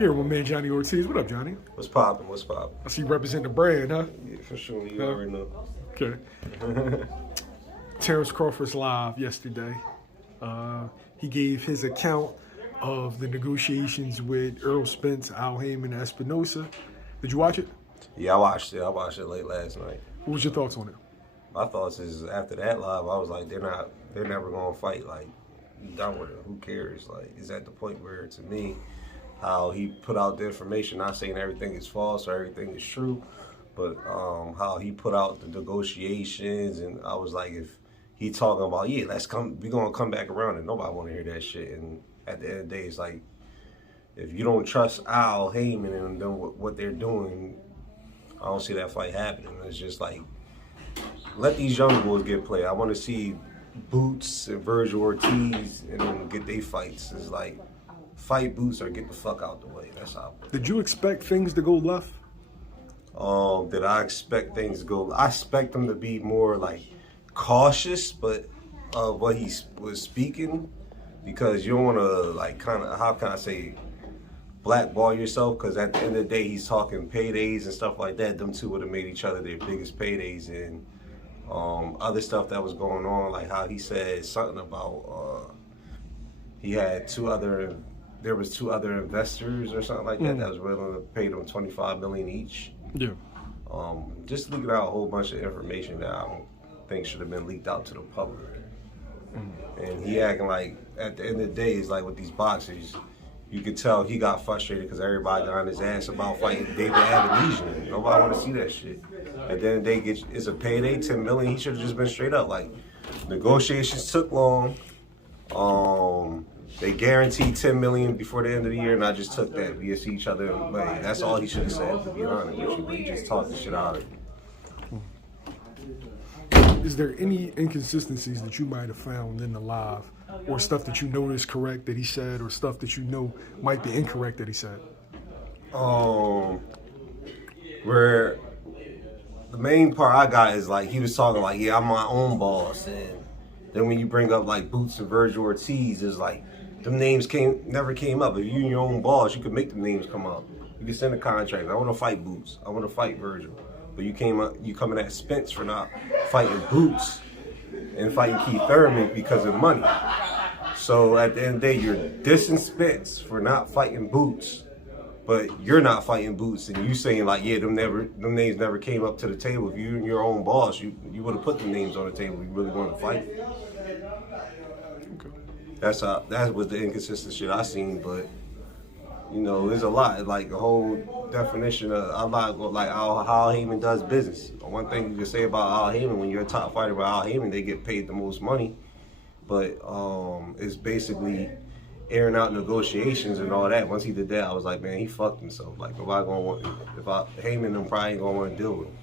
Here with man Johnny Ortiz. What up, Johnny? What's poppin'? What's poppin'? I see you represent the brand, huh? Yeah, for sure. You already know. Okay. Terence Crawford's live yesterday. He gave his account of the negotiations with Errol, Spence, Al Heyman, and Espinosa. Did you watch it? Yeah, I watched it. I watched it late last night. What was your thoughts on it? My thoughts is after that live, I was like, they're never gonna fight. Like, you done with it. Who cares? Like, it's at the point where, to me, how he put out the information, not saying everything is false or everything is true, but how he put out the negotiations, and I was like, if he talking about, yeah, we're gonna come back around, and nobody wanna hear that shit. And at the end of the day, it's like, if you don't trust Al Heyman and them what they're doing, I don't see that fight happening. It's just like, let these young boys get played. I want to see Boots and Virgil Ortiz and then get their fights. It's like, fight Boots or get the fuck out the way. That's how. Did you expect things to go left? Did I expect things to go? I expect them to be more like cautious, but what he was speaking, because you don't want to like kind of, how can I say, blackball yourself, because at the end of the day, he's talking paydays and stuff like that. Them two would have made each other their biggest paydays, and other stuff that was going on, like how he said something about he had there was two other investors or something like that that was willing to pay them $25 million each. Yeah. Just leaking out a whole bunch of information that I don't think should have been leaked out to the public. And he acting like, at the end of the day, it's like with these boxers, you could tell he got frustrated because everybody got on his ass about fighting David Avenesian. Nobody want to see that shit. At the end of the day, it's a payday, $10 million. He should have just been straight up. Like, negotiations took long. They guaranteed $10 million before the end of the year, and I just took that. We see each other in May. That's all he should have said, to be honest with you. But he just talked the shit out of it. Is there any inconsistencies that you might have found in the live, or stuff that you know is correct that he said, or stuff that you know might be incorrect that he said? Where the main part I got is like, he was talking like, yeah, I'm my own boss, and then when you bring up like Boots and Virgil Ortiz, it's like, them names never came up. If you your own boss, you could make them names come up. You could send a contract. I want to fight Boots. I want to fight Virgil. But you coming at Spence for not fighting Boots and fighting Keith Thurman because of money. So at the end of the day, you're dissing Spence for not fighting Boots, but you're not fighting Boots, and you saying like, yeah, them names never came up to the table. If you and your own boss, you would have put them names on the table. You really wanted to fight. That was the inconsistent shit I seen, but you know, there's a lot, like a whole definition of a lot, like how Heyman does business. One thing you can say about Al Heyman, when you're a top fighter by Al Heyman, they get paid the most money, but it's basically airing out negotiations and all that. Once he did that, I was like, man, he fucked himself. Like, nobody gonna want, Heyman them probably ain't gonna want to deal with him.